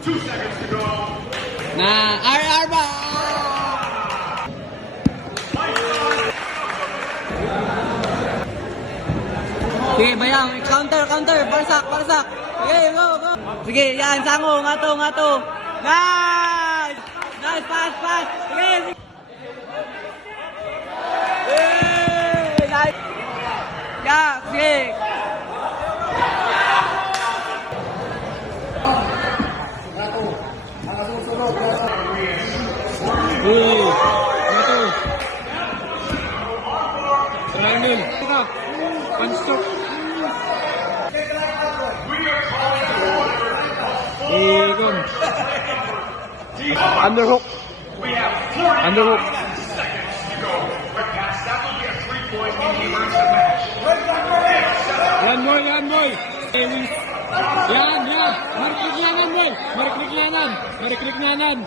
2 seconds to go. Na RR ba? Sige, bayang, counter, barsak. Sige, go. Sige, yan, sango, nga to. Nice! Nice, pass. Sige. Nice. Yeah, sige. Ito. Rangin. Pansok. Igon. Underhook. Underhook. Yan boy. Yan. Mariklik nyanan boy. Mariklik nyanan.